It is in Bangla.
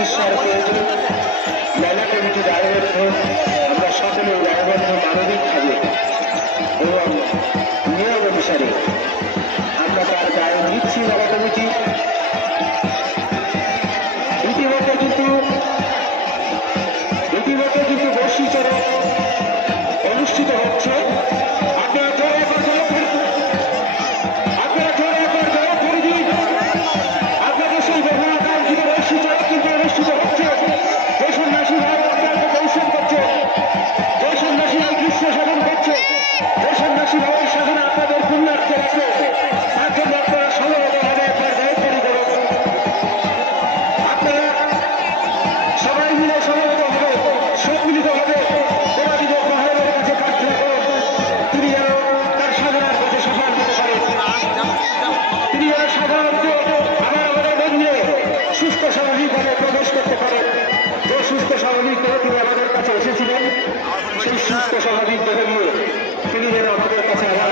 চিকিৎসার প্রয়োজন। মেলা কমিটি দায়বদ্ধ, আমরা সকলে দায়বদ্ধ মানবিকভাবে এবং নিয়ম অনুসারে আমরা তার দায় নিচ্ছি। মেলা কমিটি ইতিমধ্যে কিন্তু বর্ষিচরণ অনুষ্ঠিত হচ্ছে। আপনারা জোরে করে দিন, আপনাদের সেই বহু আকাঙ্ক্ষিত বর্ষিচরণ কিন্তু অনুষ্ঠিত হচ্ছে। যে সন্ন্যাসী ভাই আপনাকে দর্শন করছে, যে সন্ন্যাসী ভাই গ্রীষ্ম সাধন করছে, যে সন্ন্যাসী ভাইয়ের সাধনা আপনাদের পুণ্যার্থে রাখবে, তার জন্য আপনারা সমবেতভাবে আপনার দায়িত্ব করুন। আপনারা সবাই মিলে সমবেত হবে, সম্মিলিত হবে দেবাদিদেব মহাদেবের কাছে প্রার্থনা করুন, তিনি যেন তার সাধনার কাছে সফল হতে পারেন, তিনি যেন সাধারণত আবার আমাদের মন্দিরে সুস্থ স্বাভাবিকভাবে প্রবেশ করতে পারেন। যে সুস্থ স্বাভাবিক দেহ তিনি আমাদের কাছে এসেছিলেন, সেই সুস্থ স্বাভাবিক দেহ নিয়ে তিনি যেন আমাদের কাছে আবার